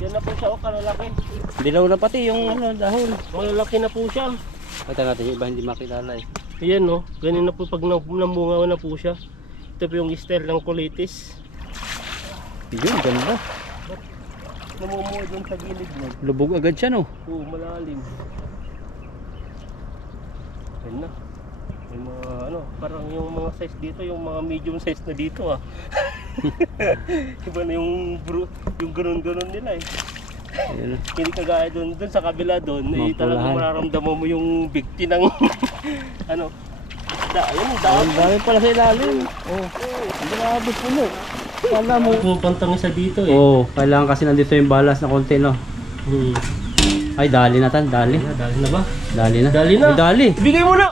Yan na po siya, oh, kalalaki. Dilaw na pati yung ano, dahon. Malalaki na po siya. Pata natin yung iba hindi makilala eh. Ayan no, ganyan na po pag namunga na po siya. Ito po yung style ng kulitis. Yun, ganda. Namumuhay dun sa gilid mo. Lubog agad siya no. Oo, malalim. Ayan na. May mga ano, parang yung mga size dito, yung mga medium size na dito ah. Iba na yung ganun-ganun nila eh. Ayan. Hindi kagaya dun sa kabila dun, eh, Mapulahan. talagang mararamdaman mo yung bigti ng ano. Ayun, Ang dami. dami pala sa ilalim. Oh, grabe puno. Kala mo. Pupantang isa dito eh. Oh, kailangan kasi nandito yung balas na konti no. Ay, dali na tan, dali. Dali na ba? Dali na. Dali na. Ay, dali. Ibigay mo na!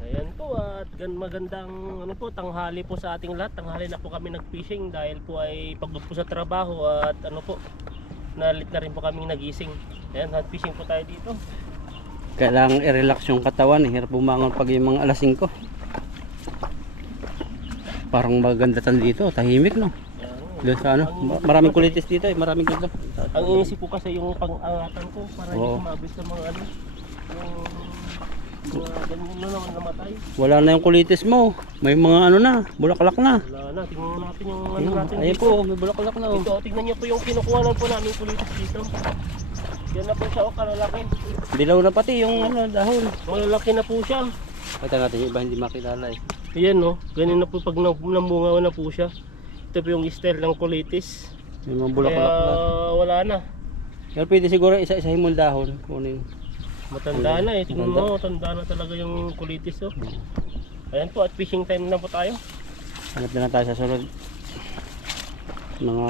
Ayan po at magandang ano po, tanghali po sa ating lahat. Tanghali na po kami nag-fishing dahil po ay pagod po sa trabaho at ano po, nalit na rin po kaming nagising. Ayan, nag-fishing po tayo dito. Kailangan i-relax yung katawan eh. Hirap bumangon pag yung mga alas 5. Parang maganda tan dito, tahimik no. Doon sa ano, maraming kulitis dito eh, maraming ganito. Ang inisip ko kasi yung pang-angatan ko para hindi Oo. kumabis sa mga ano, yung mga ganyan na naman namatay. Wala na yung kulitis mo. May mga ano na, bulaklak na. Wala na, tingnan natin yung ano natin Ayan dito. po, may bulaklak na oh. Ito, tingnan nyo po yung kinukuhanan po namin kulitis dito. Yan na po siya, oh, kalalaki. Dilaw na pati yung ano, dahon. Malalaki na po siya. Pata natin yung iba hindi makilala eh. Ayan no, ganyan na po pag namunga na po siya. Ito po yung style ng kulitis. May mga Kaya bulaklak na. wala na. Pero pwede siguro isa-isahin mo yung dahon. Kunin. Matanda na eh. Tingnan mo, matanda na talaga yung kulitis oh. Ayan po, at fishing time na po tayo. Hanap na lang tayo sa sunod. Mga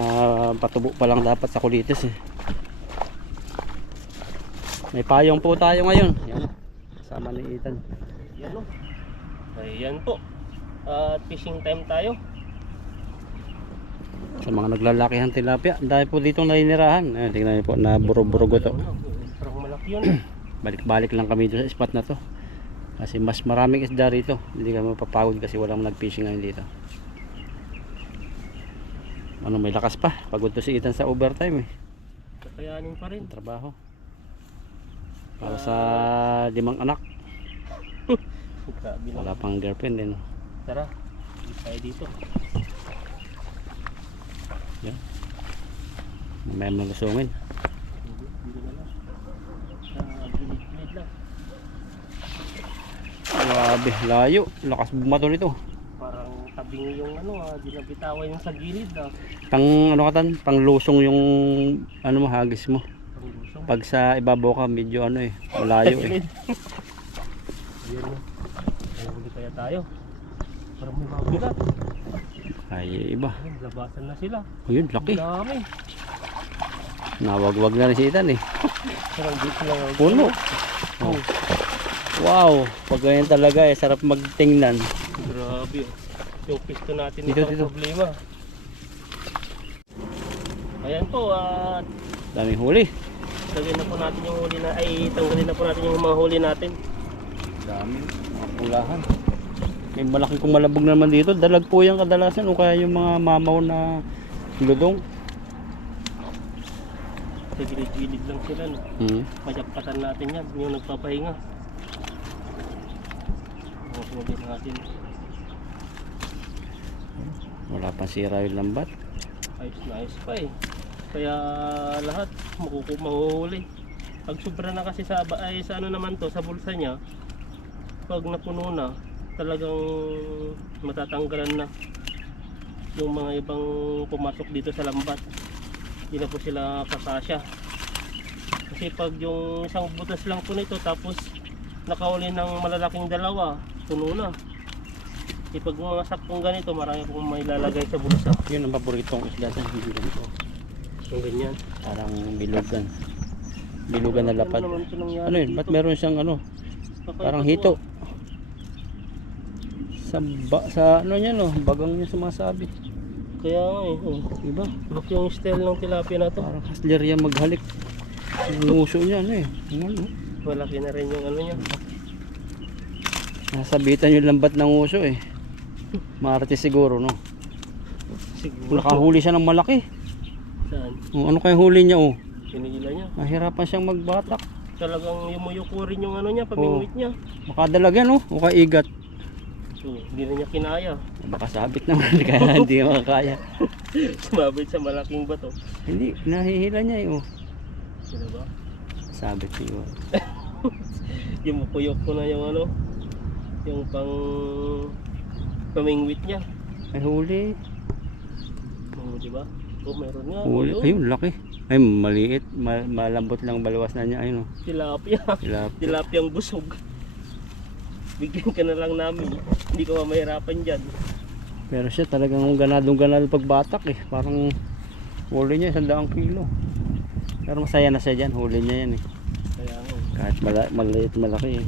patubo pa lang dapat sa kulitis eh. May payong po tayo ngayon. Yan. Kasama ni Ethan. Ayan oh. Ayan po. At fishing time tayo. Sa mga naglalakihan tilapia. Dahil po ditong naninirahan. Ayan, tingnan niyo po na buro-burugo to. Parang malaki yun. Balik-balik lang kami dito sa spot na to. Kasi mas maraming isda rito. Hindi kami mapapagod kasi walang nag-fishing ngayon dito. Ano, may lakas pa. Pagod to si Ethan sa overtime eh. Kakayanin pa rin. Trabaho. Para sa 5 anak. Grabe lang. Wala pang girlfriend din. Tara, hindi tayo dito. Yan. Mamaya mo lusungin. Hindi na lang. Gilid-gilid lang. Grabe, layo. Lakas bumato nito. Parang tabing yung ano dinabitawan yung sa gilid Pang ano ka tan? Pang lusong yung ano mo, hagis mo. Panglusong. Pag sa ibabaw ka, medyo ano eh, malayo eh. Ayan o. Ay, huli kaya tayo. Parang may mabigat. Ay, iba. Ayun, labasan na sila. Ayun, laki. Dami. Nawagwag na rin si Ethan eh. Parang dito lang ang Puno. Oh. Wow, pag ganyan talaga eh, sarap magtingnan. Grabe oh. Yung pisto natin Dito, ito dito. problema. Ayan po at Daming huli. tanggalin na po natin yung huli na tanggalin na po natin yung mga huli natin. Dami, mga pulahan. May malaki kong malabog naman dito. Dalag po yung kadalasan o kaya yung mga mamaw na ludong. Sa gilid-gilid lang sila no. Pajapatan natin yan, yung nagpapahinga. Huli natin. Wala pang sira yung lambat. Ayos na ayos pa eh. Kaya lahat mahuhuli. Pag sobra na kasi sa ano naman to, sa bulsa niya, pag napuno na, talagang matatanggalan na yung mga ibang pumasok dito sa lambat. Hindi na po sila kasasya. Kasi pag yung isang butas lang po nito tapos nakahuli ng malalaking dalawa, puno na. E pag mga sakong ganito, marami pong may lalagay sa bulsa. Yun ang paboritong isda sa hindi ganito. Yung ganyan. Parang bilugan. Bilugan na lapad. Ano naman ito nangyari Ano yun? dito? Ba't meron siyang ano? Kakaiba Parang to, hito. Sa ano niya no? Bagang niya sumasabi. Kaya nga eh. Diba? Look yung style ng tilapia na to. Parang haslerya maghalik. Yung uso niya ano eh. Ano? Malaki na rin yung ano niya. Nasabitan yung lambat ng uso eh. Marati siguro no. Siguro. Nakahuli siya ng malaki. Saan? Oh, ano kaya huli niya oh? Pinila niya. Nahirapan siyang magbatak. Talagang yumuyuko rin yung ano niya, pamingwit niya. Makadalagyan oh, o kaigat. So, hindi na niya kinaya. Baka sabit naman kaya hindi makakaya. Sumabit sa malaking bato. Hindi, nahihila niya eh oh. Sino ba? Sabit siya. Yumukuyok ko na yung ano, yung pamingwit niya. Ay huli. Oh, di ba? Oh, meron nga. Huli. Oh, Ayun, laki. Ay, maliit. Malambot lang baluwas na niya. Ayun oh. tilapia. Tilapia. Tilapiyang busog. Bigyan ka na lang namin. Hindi ka mahirapan dyan. Pero siya talagang ganadong pagbatak eh. Parang huli niya 100 kilo. Pero masaya na siya dyan. Huli niya yan eh. Kaya nga. Kahit maliit malaki eh.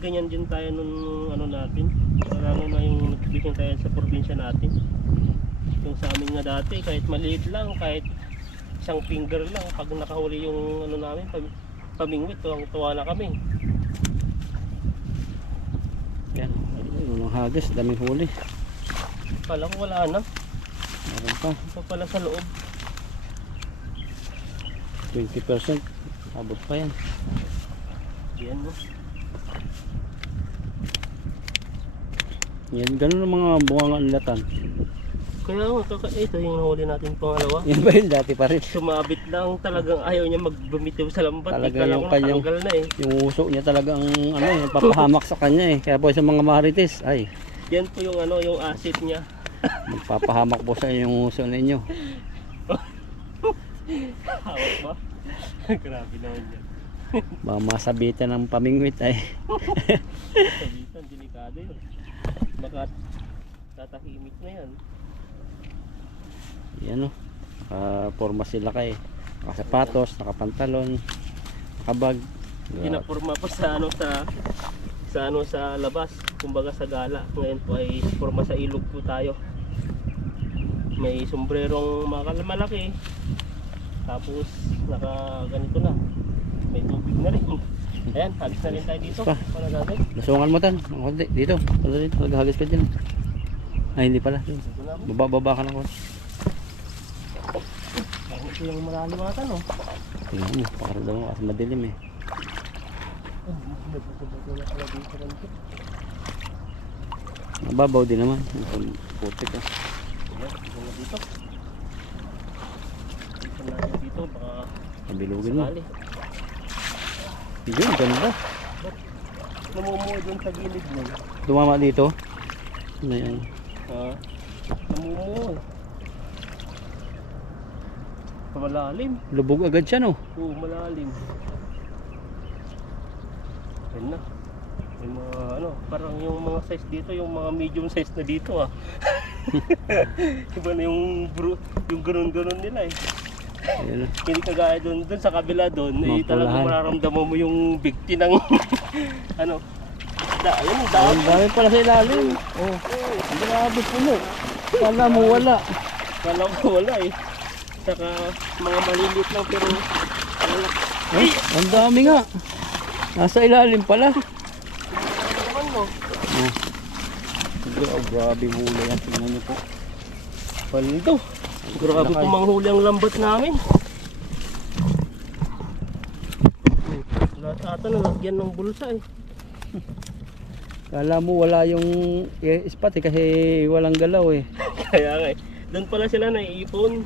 Ganyan din tayo nung ano natin. Parang na yung nagbigyan tayo sa probinsya natin. Yung sa amin nga dati, kahit maliit lang, kahit isang finger lang, pag nakahuli yung ano namin, pamingwit, tuwa na kami. Yan. Ayun ang hagis. Daming huli. Kala ko wala na. Meron pa. Ito pala sa loob. 20%. Abot pa yan. Yan mo. Yan. Ganun ang mga bunga ng latan. Kaya ito yung nahuli natin pangalawa. Yan ba yun? Dati pa rin. Sumabit lang, talagang ayaw niya magbumitiw sa lambat. Talaga Kala yung ko kanyang- natanggal na eh. Yung uso niya talagang ano, yung papahamak sa kanya eh. Kaya po sa mga marites, ay, Yan po yung ano, yung acid niya. magpapahamak po sa yung uso ninyo. Hawak ba? Grabe naman yan. Baka masabitan ng pamingwit ay. Sabitan, delikado yun. Baka tatahimik na yan. Yan o. Nakaporma sila kay. Nakasapatos, nakapantalon, nakabag. Pinapurma po sa ano sa labas, kumbaga sa gala. Ngayon po ay forma sa ilog po tayo. May sombrerong malaki. Tapos naka ganito na. May tubig na rin. Ayan, hagis na rin tayo dito. Pa. Ano gagawin? Nasungan mo tan. Ang konti. Dito. Ano dito? Naghagis ka dyan. Ay hindi pala. Ito na po. Baba ka lang konti. Parang ito yung malalimatan oh. Tingnan mo. Pakaramdam mo kasi madilim eh. Nagbabato na pala dito ganito. Mababaw din naman. Putik ah. Ayan, ito na dito. Dito natin dito, baka Nabilugin mo. sakali. Yun, ganda. Namumuo dun sa gilid mo. Tumama dito. Ano yan? Namumuo. Malalim. Lubog agad siya no? Oo, malalim. Yan na. May mga ano, parang yung mga size dito, yung mga medium size na dito ah. Iba na yung ganun-ganun nila eh. Ayan. Hindi kagaya doon sa kabila doon, eh, Mapulahan. talagang mararamdaman mo yung bigti ng ano. Ayun, Ang dami. dami pala sa ilalim. Oh, grabe puno. Kala mo wala. Kala ko wala eh. Saka mga maliliit lang pero wala. Ay, ang dami nga. Nasa ilalim pala. Naman mo. Oh, grabe huli yan. Tingnan niyo po. Paldo. Grabe po manghuli ang lambat namin. Lahat ata nalagyan ng bulsa eh. Kala mo wala yung spot eh kasi walang galaw eh. Kaya nga eh. Doon pala sila naiipon.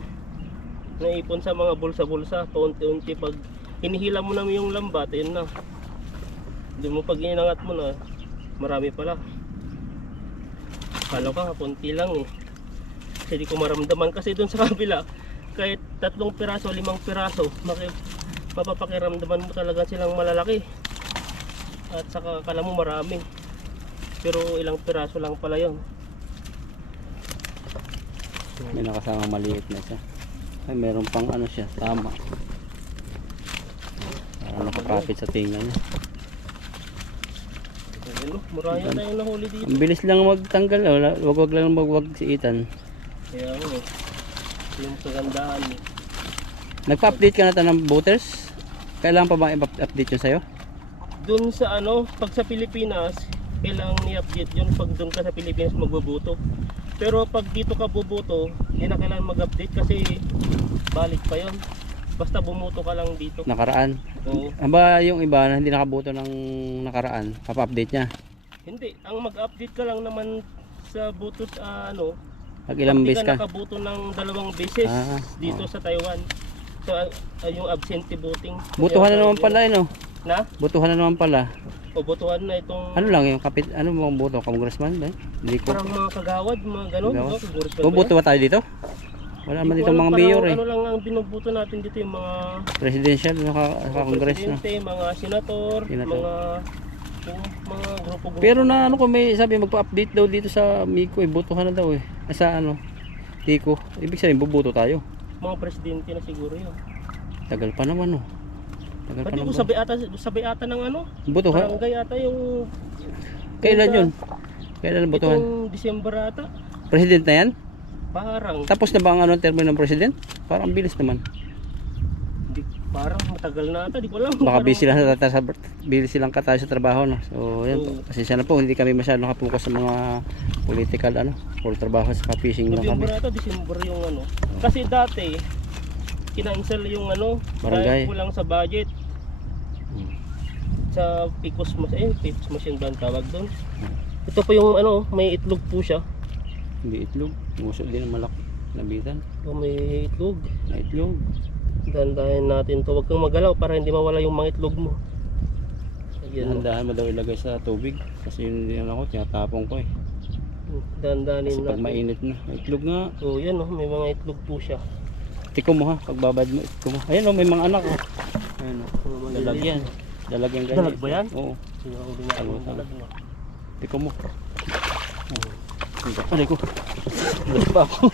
Naipon sa mga bulsa-bulsa. Paunti-unti pag hinihila mo na yung lambat, ayun na. Doon mo pag inangat mo na, marami pala. Kala ko konti lang eh. Kasi di ko maramdaman kasi doon sa kabila, kahit 3 piraso, 5 piraso, mapapakiramdaman mo talaga silang malalaki. At saka kala mo marami. Pero ilang piraso lang pala yon. May nakasamang maliit na siya. Ay, meron pang ano siya, tama. Parang nakakapit sa tinga niya. Ayun, marami tayong nahuli dito. Ang bilis lang magtanggal. Wag lang magsiitan. Kaya nga eh. Yung kagandaan eh. Nagpa-update ka na ta ng voters? Kailangan pa ba i-update yun sa'yo? Doon sa ano, pag sa Pilipinas, kailangan i-update yun pag doon ka sa Pilipinas magboboto. Pero pag dito ka bubuto, hindi na kailangan mag-update kasi balik pa yon. Basta bumuto ka lang dito. Nakaraan. Oo. Aba, yung iba na hindi nakabuto ng nakaraan, papa-update niya. Hindi, ang mag-update ka lang naman sa buto sa ano, Pag ilang hindi beses ka ka. nakabuto ng 2 beses dito sa Taiwan. So yung absentee voting. Butuhan na naman pala no. Na? Butuhan na naman pala. O butuhan na itong Ano lang yung kapit, ano mo buto? Congressman ba? Hindi ko. parang mga kagawad, mga ganon. Kagawad? No? Congressman ba Bubuto yan? ba tayo dito? Wala naman Hindi ko dito alam, mga parang mayor eh. Ano lang ang binubuto natin dito yung mga Presidential, naka-congress na. presidente, mga senator, Senator. mga grupo-grupo. Pero na ano ko may sabi magpa-update daw dito sa Miko, butuhan na daw eh. Sa ano? Tiko. Ibig sabihin bubuto tayo. Mga presidente na siguro yun. Tagal pa naman oh. Tagal pa Pati ko naman. sabi ata ng ano, Butuhan? barangay ata yung Kailan yun? Kailan ang butuhan? itong December ata. President na yan? Parang Tapos na ba ang ano termo ng president? Parang ang bilis naman. parang matagal na ata, di ko alam. Baka Parang- busy lang ka tayo sa trabaho no. So yan po. Kasi sana po hindi kami masyado nakapokus sa mga political ano, puro trabaho sa fishing lang kami. November ata, December yung ano. Kasi dati kinansel yung ano, Barangay. dahil kulang sa budget. Hmm. Sa Picos Machine ba ang tawag doon? Ito po yung ano, may itlog po siya. Hindi itlog, muso din ang malaki. Nabitan. O may itlog. Na itlog. Dandahin natin to. Huwag kang magalaw para hindi mawala yung mga itlog mo. Ayan. Dahan mo daw ilagay sa tubig kasi yun din ako tinatapon ko eh. Dandanin Kasi pag natin. mainit na, itlog nga. So yan oh, may mga itlog po siya. Tiko mo ha, pagbabad mo, tiko mo. Ayan oh, may mga anak oh. Ayan oh. Mga maliliit. Dalagyan. Dalagyan ganyan. Dalag ba yan? Oo. Sinahuli nga Ano, yung dalag mo. Tiko mo. Aray ko. Aray pa ako.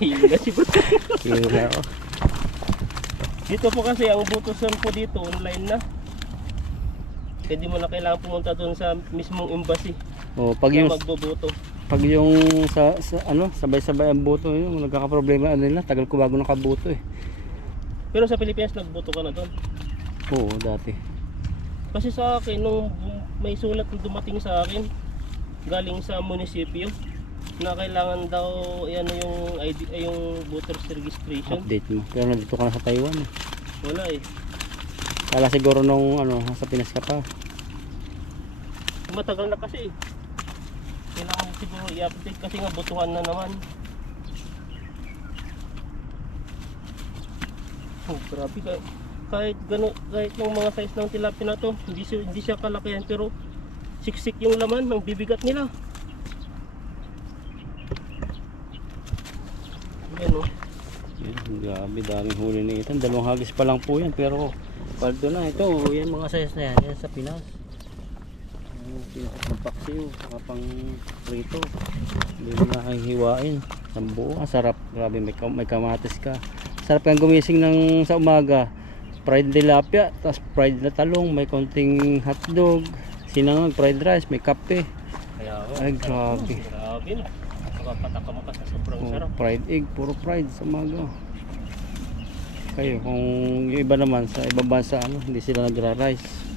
Hila si Bato. Hila ako. Dito po kasi ang butusan po dito online na. Kaya di mo na kailangan pumunta doon sa mismong embassy Oh, pag na yung magboboto. sa ano, sabay-sabay ang boto yun, nagkakaproblema ano nila, tagal ko bago nakaboto eh. Pero sa Pilipinas nagboto ka na doon. Oo, dati. Kasi sa akin, nung may sulat na dumating sa akin galing sa munisipyo na kailangan daw ano yung ID, yung voters registration. Update mo. Pero nandito ka na sa Taiwan eh. Wala eh. Kala siguro nung ano, sa Pinas ka pa. Matagal na kasi. Kailangan siguro i-update kasi nga botohan na naman. Oh, grabe ka. Kahit gano, kahit yung mga size ng tilapia na to, hindi siya kalakihan pero siksik yung laman ng bibigat nila. Yan oh. Yan, grabe, daming huli na itan. Dalawang hagis pa lang po yan, pero paldo na. Ito, yan mga size na yan, yan sa Pinas. Yung pinapaksiw, saka pang prito. Hindi mo nakahiwain. Sambuo, ang sarap. Grabe, may kamatis ka. Sarap kang gumising ng sa umaga. Fried tilapia, tapos fried na talong, may konting hotdog, sinangag, fried rice, may kape. Kaya ako. Ay, grabe. Grabe na. Nakapatakam ka sa sobrang Oh, sarap. fried egg, puro fried sa umaga. Kayo, kung yung iba naman sa ibang bansa, ano, hindi sila nagra-rice.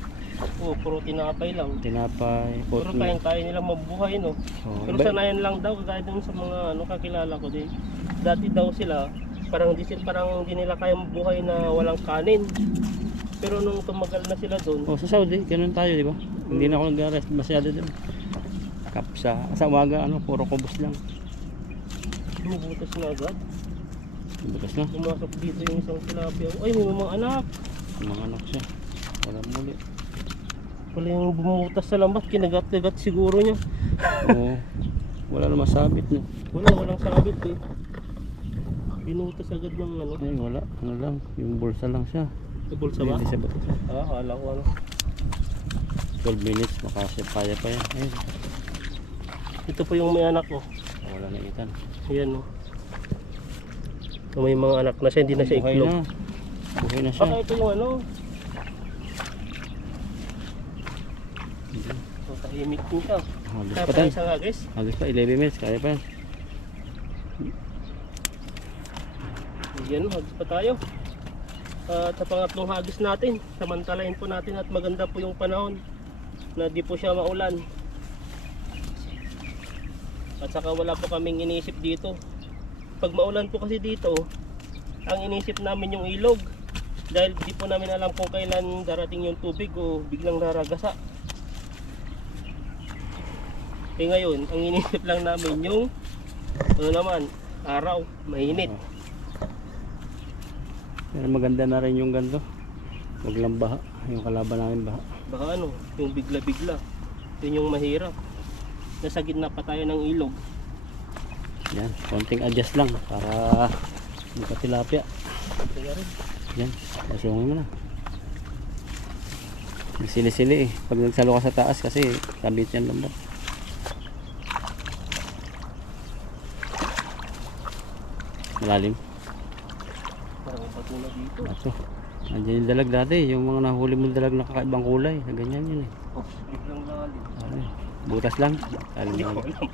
Oo, puro tinapay lang. Tinapay, Pero oatmeal. kayang-kaya nilang mabuhay, no? Oh, Pero iba- sanayan lang daw, kagaya dun sa mga ano, kakilala ko din. Dati daw sila, parang hindi nila kayang mabuhay na walang kanin. Pero nung tumagal na sila doon, Oh, sa Saudi, ganun tayo, di ba? Hindi na ako nag-rest masyado doon. Sa umaga, ano, puro kubos lang. bumubutas na agad. Bukas na. Pumasok dito yung isang tilapia. Ay, may mga anak. Mga anak siya. Wala muli. Wala yung bumutas sa lambat, kinagat-kagat siguro niya. Oo. Wala na masabit na. Walang sabit eh. Binutas agad ng ano. Ay, wala. Ano lang. Yung bulsa lang siya. Sa bulsa ba? Hindi siya bato. Akala ko ano. 12 minutes, makasya kaya pa yan. Ayun. Ito po yung may anak ko. Wala na itan. Ayan o. So, may mga anak na siya, hindi na siya Buhay iklog. na. Buhay na siya. Baka ito yung ano. So, tahimik din siya. Halos Kaya pa pa tan. isang agis. Halos pa 11 minutes, kaya pa yan. Yan, hagis pa tayo. At sa pangatlong hagis natin, samantalain po natin at maganda po yung panahon na di po siya maulan. At saka wala po kaming iniisip dito. Pag maulan po kasi dito, ang inisip namin yung ilog. Dahil di po namin alam kung kailan darating yung tubig o biglang raragasa. Eh ngayon, ang inisip lang namin yung ano naman, araw, mainit. Pero maganda na rin yung ganito. Huwag lang baha. Yung kalaban namin baha. Baka ano, yung bigla-bigla. Yun yung mahirap. Nasa gitna pa tayo ng ilog. Yan, konting adjust lang para buka tilapia. Kaya rin. Yan, kasungin mo na. Nagsili-sili eh. Pag nagsalo ka sa taas kasi sabit yan lambat. Malalim. Parang bato na dito. Bato. Nandiyan yung dalag dati. Yung mga nahuli mo dalag na kakaibang kulay. Na ganyan yun eh. Oh, biglang lalim. Ay, butas lang. Lalim Hindi na. ko alam.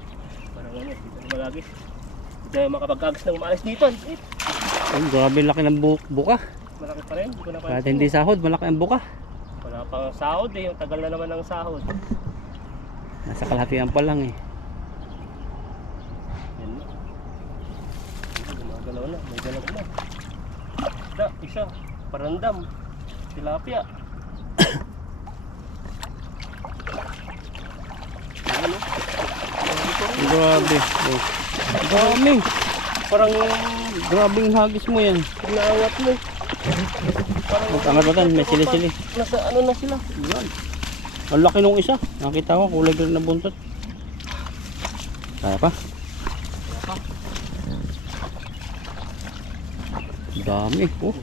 Parang ano, dito na malagi. Hindi tayo makapag-agas ng maalis dito. Ay, grabe laki ng buka. Malaki pa rin. Hindi ko na Kahit hindi sahod, malaki ang buka. Wala pang sahod eh. Tagal na naman ng sahod. Nasa kalahatian pa lang eh. Yan na. Gumagalaw na. May galaw na. Isda, isa. Parandam. Tilapia. Ano? Grabe. Oh. Dami. Parang Grabing hagis mo yan. naawat mo. Parang Magkangat-batan, may sili-sili. nasa ano na sila. Yan. Ang laki nung isa. Nakita ko, kulay green na buntot. Kaya pa? Dami. Oh.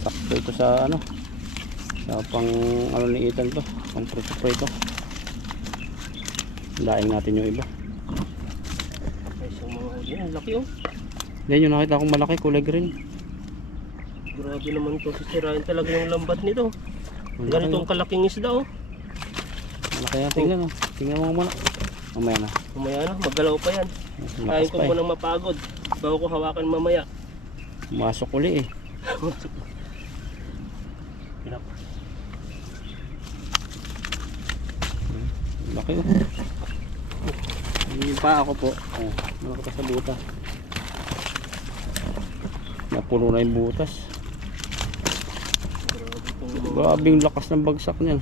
Sakto ito sa ano. Sa pang ano ni Ethan to. Pang prito-prito. Laing natin yung iba. Ay, so mga huli. Ang laki oh. Yan yung nakita kong malaki, kulay green. Grabe naman to. Sisirain talaga yung lambat nito. Ang laki, Ganitong kalaking isda oh. malaki yan. Tingnan mo. Tingnan mo muna. Mamaya na. Mamaya na, maggalaw pa yan. Kain Lakas ko pa eh. munang mapagod. Bago ko hawakan mamaya. Masok uli eh. Pinap. Laki oh. Yung pa ako po. Oh, malaki pa sa buta. Napuno na yung butas. Grabe itong mga... Grabing lakas ng bagsak niyan.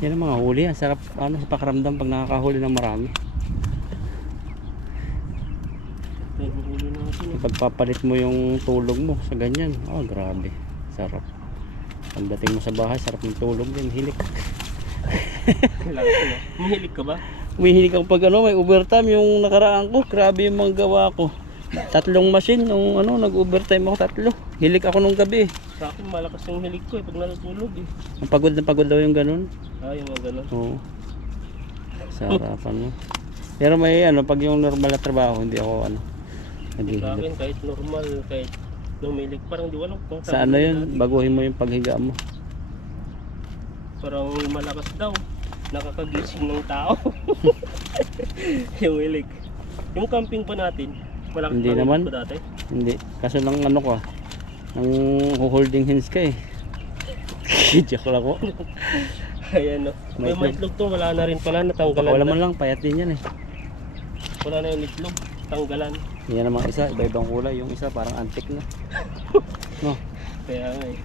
Yan ang mga huli. Ang sarap ano, sa pakiramdam pag nakakahuli ng marami. Ay, huli natin eh. Pagpapalit mo yung tulog mo sa ganyan. Oh, grabe. Sarap. Pagdating mo sa bahay, sarap ng tulog din. Hilik. Kailangan ko na. Mahilig ka ba? Umihilig ako pag ano, may overtime yung nakaraan ko. Grabe yung mga gawa ko. 3 machine nung ano, nag-overtime ako 3. Hilik ako nung gabi. Sa akin malakas yung hilig ko eh pag natutulog eh. Ang pagod na pagod daw yung ganun. Ah, yung mga ganun. Oo. Sarapan mo. Pero may ano, pag yung normal na trabaho, hindi ako ano. Sa Naghihilip. akin kahit normal, kahit lumilig, parang di walang kung Sa ano yun, baguhin mo yung paghiga mo. Parang malakas daw. Nakakagising ng tao. Yung hilig. Yung camping pa natin, malakas Hindi pa naman. ko dati. Hindi. Kaso lang ano ka, nang holding hands ka eh. Joke lang ko. Ayan no. May May itlog to, wala na rin pala, natanggalan Wala na. man lang, payat din yan eh. Wala na yung itlog, tanggalan. Yan namang isa, iba-ibang kulay. Yung isa parang antique na. No, Kaya nga eh.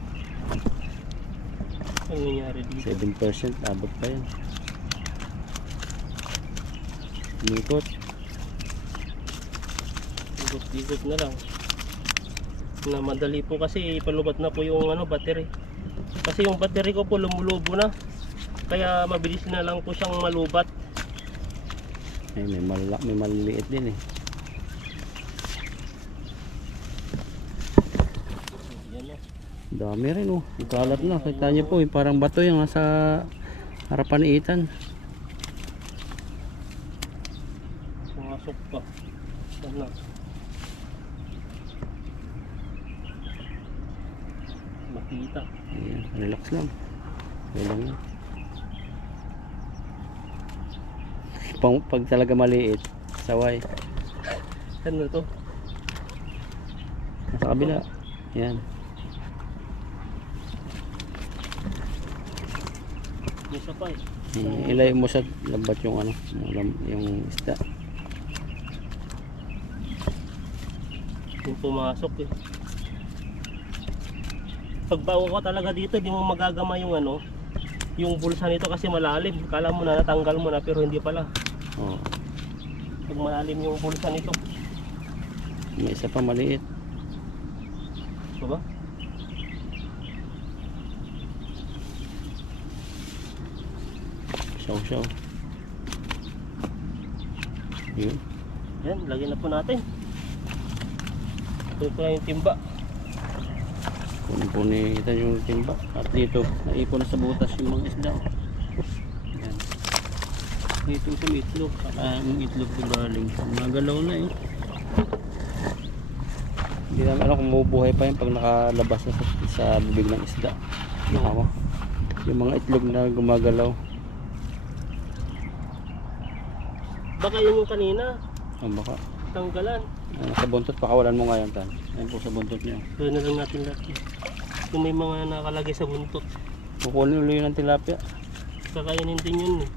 Ano nangyari dito? 7% abot pa yan. Nikot. Ikot-ikot na lang. Na madali po kasi ipalubat na po yung ano, battery. Kasi yung battery ko po lumulubo na. Kaya mabilis na lang po siyang malubat. Ay, may maliliit din eh. Yan na. Dami rin oh. Ikalat na. Kita niyo po, parang bato yung nasa harapan ni Ethan. Pumasok pa. Yan na. Makita. Ayan, relax lang. Okay lang yan. Pag talaga maliit, saway. Ano to? Nasa kabila. Yan. May isa pa eh. Ilay mo sa lambat yung ano, yung isda. Yung pumasok eh. Pag bago ka talaga dito, di mo magagama yung ano, yung bulsa nito kasi malalim. Kala mo na natanggal mo na pero hindi pala. Oh. Pag malalim yung bulsa nito. May isa pa maliit. Diba? Saw. Yun. Yan, lagyan na po natin. Ito po na yung timba. Punitan yung timba. At dito, naipon na sa butas yung mga isda. Yan. Dito sa itlog. Saka yung itlog ko galing. Nagalaw na eh. Hindi naman alam kung mabubuhay pa yun pag nakalabas na sa bibig ng isda. Nakama. Yung mga itlog na gumagalaw. Baka yun yung kanina, Baka. tanggalan. Sa buntot, pakawalan mo nga yan, Tan. Ayun po sa buntot niya. Gawin na lang natin lahat. Kung may mga nakalagay sa buntot, Kukunin ulit yun ng tilapia. kakainin din yun eh.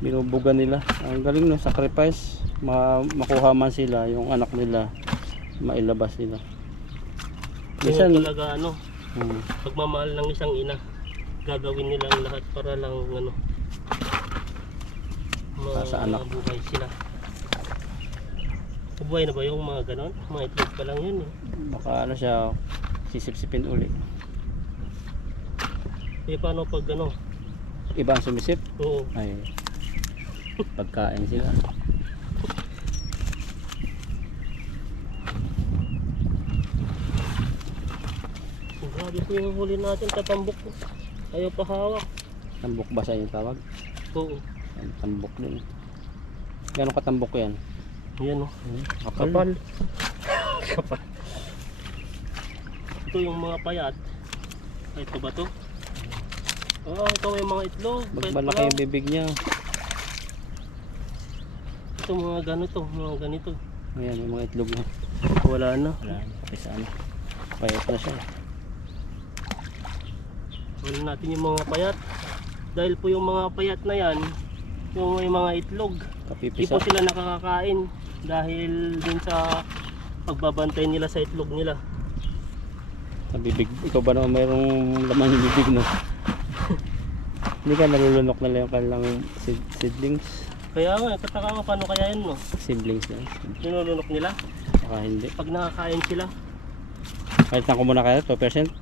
Binubugan nila. Ang galing no, sacrifice. Makuha man sila, yung anak nila, mailabas nila. Minsan Minsan, talaga ano, pagmamahal ng isang ina, gagawin nila ang lahat para lang ano, Sa anak. mabuhay sila. Mabuhay na ba yung mga ganon? Mga itlog pa lang yun eh. baka ano siya, sisip-sipin uli. Eh paano pag ano? Iba ang sumisip. Oo. Ay, pagkain sila. Grabe po yung huli natin, tatambok po. Ayaw pa hawak. Tambok ba sa yung tawag? Oo. Yan, tambok din. Gano'ng katambok yan? Yan o. Kapal. Kapal. Ito yung mga payat. Ay, ito ba to? Oo, ito yung mga itlog. Payat Malaki pa yung bibig niya. ito mga ganito, mga ganito. Ayan, yung mga itlog na. Wala na. Wala na. Kasi ano, payat na siya. Wala natin yung mga payat. Dahil po yung mga payat na yan, yung may mga itlog, hindi Kapipisa. po sila nakakakain. Dahil din sa pagbabantay nila sa itlog nila. Sa bibig. Ikaw ba naman mayroong laman yung bibig no? Hindi ka nalulunok na lang yung kanilang seedlings. Kaya nga, kataka nga paano kaya yun no? Siblings na. Linulunok nila. Baka hindi. Pag nakakain sila. Palitan ko muna kayo, 2%.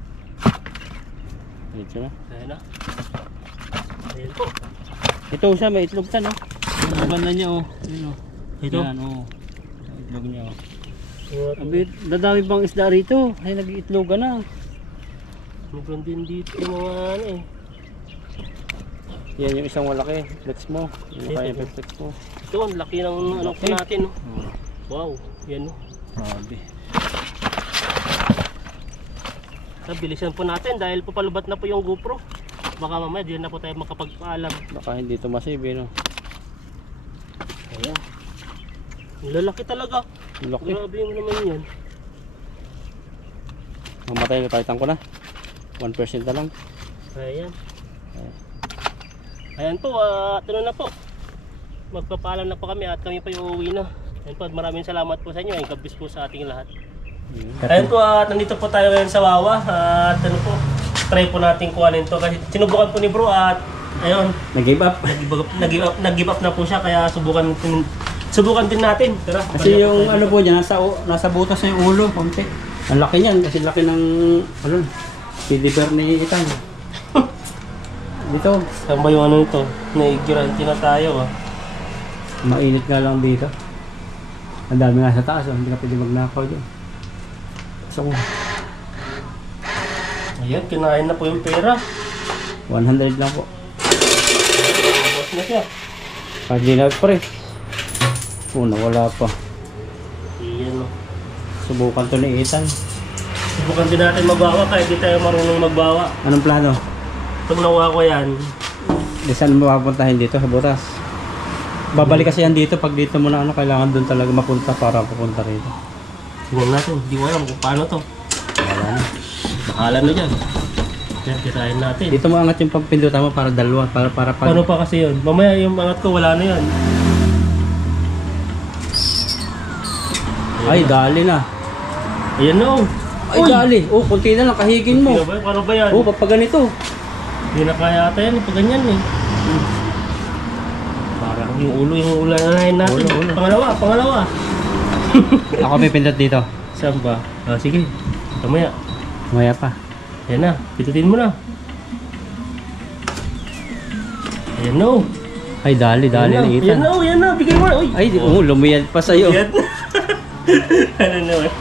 Dito na. Kaya na. Ayan po. Ito siya, may itlog tan, no? Ang ganda niya, oh. Ayun, oh. Ito? Yan, oh. Ang itlog niya, oh. What? Abit, dadami bang isda rito? Ay, nag-iitlogan na. Meron din dito yung mga ano eh. Yan yung isang malaki. Flex mo. Yung Ito. kaya flex mo. Ito, ang laki ng ano po Laki. natin. No? Oh. Wow, yan no. Grabe. Bilisan po natin dahil papalubat na po yung GoPro. Baka mamaya di na po tayo makapagpaalam. Baka hindi ito masave, no? Ayan. Ang lalaki talaga. Ang laki. Grabe mo naman yan. Mamatay na, palitan ko na. 1% na lang. Ayan. Ayan po, ito na po. Magpapaalam na po kami at kami pa yung uuwi na. Ayan po, maraming salamat po sa inyo. Ay kabis po sa ating lahat. Ayan po, at nandito po tayo ngayon sa Wawa. At ano po, try po natin kuhanin to. Kasi sinubukan po ni bro at ayun, Nag-give up. nag-give up na po siya. Kaya subukan din natin. Tara, Kasi balik yung tayo. ano po niya, nasa butas na yung ulo, konti. Ang laki niyan, kasi laki ng, ano, teddy bear ni Itan. Dito, Saan ba yung ano ito? Naigirante na tayo ah. mainit nga lang dito. Ang dami nga sa taas, oh. Hindi ka pwede magnakaw dyan. So, Ayan, kinain na po yung pera. 100 lang po. Boss na siya. Hindi na pre. Una, wala pa. Ayan o. Subukan to ni Ethan. Subukan din natin magbawa kahit di tayo marunong magbawa. Anong plano? Pag nakuha ko yan, Di saan mo mapupuntahin dito sa butas? Babalik kasi yan dito. Pag dito mo na ano, kailangan doon talaga mapunta para pupunta rito. tingnan natin. Di ko alam kung paano to. Wala na. Bahala na dyan. Yan, tirahin natin. Dito mo angat yung pampindutan mo para dalawa. Para pag... Paano pa kasi yun? Mamaya yung angat ko, wala na yan. Ay, dali na. Ayan na oh. Ay, dali. Oh, kunti na lang. Kahigin mo. Paano ba yan? Oh, pag ganito. Hindi na kaya ata yan, pag ganyan eh. Parang yung ulo na natin. Ulo. Pangalawa. Ako may pindot dito. Saan ba? Ah, sige. Mamaya. Maya pa. Ayan na, pitutin mo na. Ayan na oh. Ay, dali Ayan na itan. Ayan na, bigay mo na. Uy. Ay, lumiyad pa sa'yo. Ayan. Ano naman?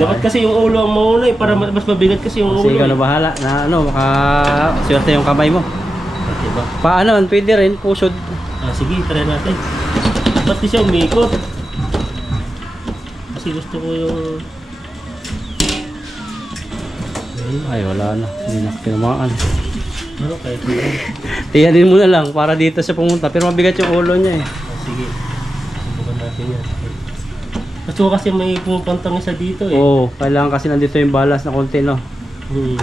Dapat kasi yung ulo ang mauna eh, para mas mabigat kasi yung ulo. Sige, ikaw eh. na bahala. Na ano, swerte yung kamay mo. Diba? Paano man, pwede rin, pusod. Ah, sige, try natin. Ba't di siya umikot? Kasi gusto ko yung... Ay, wala na. Hindi na tinamaan. Ano kaya ito yun? Tiyanin mo na lang para dito siya pumunta. Pero mabigat yung ulo niya eh. Ah, sige. Subukan natin yan. Gusto ko kasi may pumupantang isa dito eh. Oo, kailangan kasi nandito yung balas na konti, no? Hmm.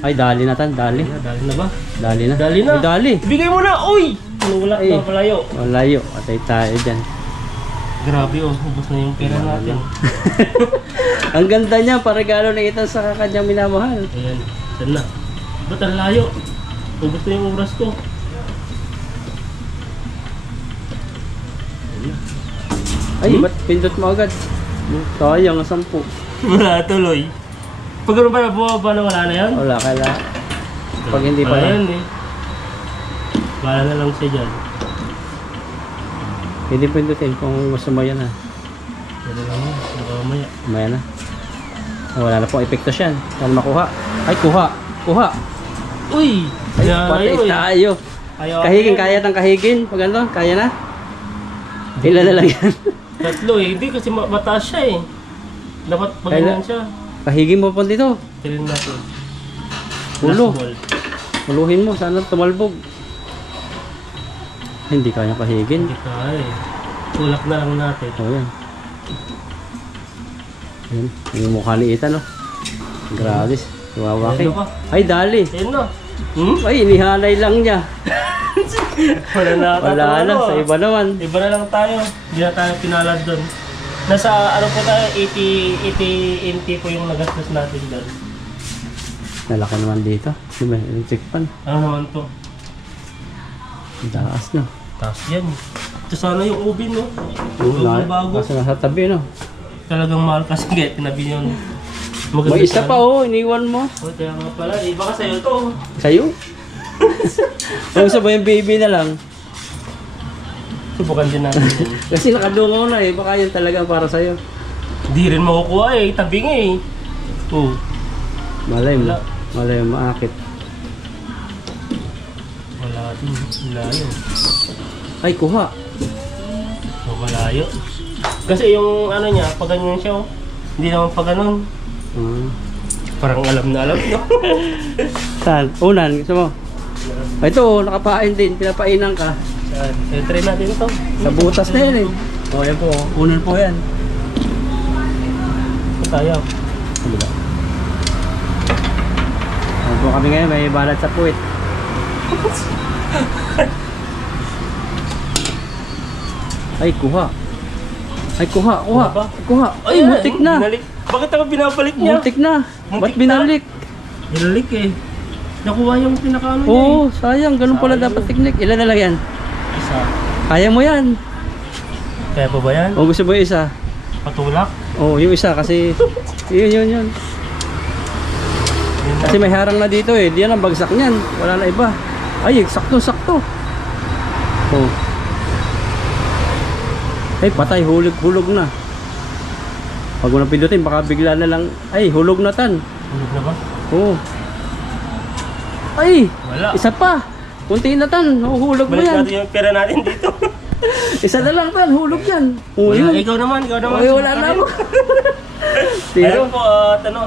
Ay, dali na tan, dali. Dali na ba? Dali na. Dali na. Ay, dali. Bigay mo na! Uy! Wala Ay. na, palayo. Malayo, atay tayo dyan. Grabe oh, ubos na yung pera natin. Ang ganda niya, paregalo na ito sa kanyang minamahal. Ayan, saan na? Ba't ang layo? Ubos na yung oras ko. Ay, ba't pindot mo agad? Sayang, 10. Wala tuloy. Pag ano ba bumaba na wala na yan? Wala, kailangan. Pag hindi pa wala na. yan eh. Wala na lang siya dyan. Hindi pindutin kung gusto mo yan ha. Yan na lang yun, nakamaya. Maya na. Oh, wala na pong epekto siyan. Saan makuha? Ay, kuha! Kuha! Uy! Ay, Kaya patay ayaw eh. tayo. Ayaw Kahigin, ako kaya ng kahigin. Pag ano, kaya na? Ilan na lang yan? Tatlo eh, hindi kasi mataas siya eh. Dapat pag Kailan? ganyan siya. Kahigin mo pa dito. Tignan natin. Ulo. Last ball. Uluhin mo, sana tumalbog. Hindi kaya kahigin. Hindi kaya eh. Tulak na lang natin. O yan. Yan. Yung mukha ni Ethan, no? Grabe. Tuwawaki. Ayun na ba? Ay, dali. Ayun na. Hmm? Ay, inihalay lang niya. Wala na ata Wala to, na, ano. sa iba naman. Iba na lang tayo. Hindi na tayo pinalad doon. Nasa ano po tayo, 80 NT po yung nagastos natin doon. Nalaki naman dito. Diba, electric pan. Ano naman to? Taas na. Taas yan. Ito sana yung ubin no? Oo, Yung bago. Kasi nasa tabi, no? Talagang mahal kasi kaya tinabi yun. May isa pa, oh. Iniwan mo. Oh, kaya nga pala. Iba ka sa'yo to. Sa'yo? Kung gusto mo yung baby na lang. Subukan din natin yan. Kasi nakadungaw na eh. Baka yun talaga para sa'yo. Hindi rin makukuha eh. Tabing eh. Oh. Malay mo. Wala. Malay mo maakit. Wala din. Malayo. Ay, kuha. Oh, malayo. Kasi yung ano niya, pag ganyan siya oh. Hindi naman pag ganun. Parang alam na alam no? Saan? Unan, gusto mo? Ito, oh, nakapain din. Pinapainan ka. Saan? Try natin ito. Sa butas na yan eh. O, yan po. Unan po yan. Tayo. Kabila. Ano po kami ngayon, may balat sa puwit. Ay, kuha. Ay, kuha. Kuha ba? Kuha. Ay, mutik na. Binalik. Bakit ako binabalik niya? Mutik na. Muntik Ba't na? binalik? Binalik eh. Nakuha yung pinakaano niya Oo, sayang. Ganun pala Sayang. dapat teknik. Ilan na lang yan? eh. Isa. Kaya mo yan. Kaya pa ba yan? O gusto mo yung isa? Patulak? Oo, yung isa kasi... yun. Yun Kasi may harang na dito eh. Diyan ang bagsak niyan. Wala na iba. Ay, sakto. Oh. Ay, patay. Hulog na. Pag mo nang pindutin, baka bigla na lang. Ay, hulog na tan. Hulog na ba? Oo. Ay, Wala. isa pa. Kunti na tan. Huhulog mo Balik yan. natin yung pera natin dito. Isa na lang tan. Hulog yan. Oo, Wala, yun. ikaw naman. Ay, wala na ako. Ayun Tiro. po, ano,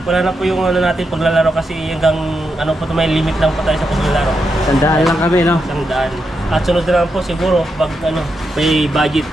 wala na po yung ano natin paglalaro kasi hanggang ano po may limit lang po tayo sa paglalaro. Sandaan lang kami, no? 100. At sunod na lang po siguro pag ano, may budget.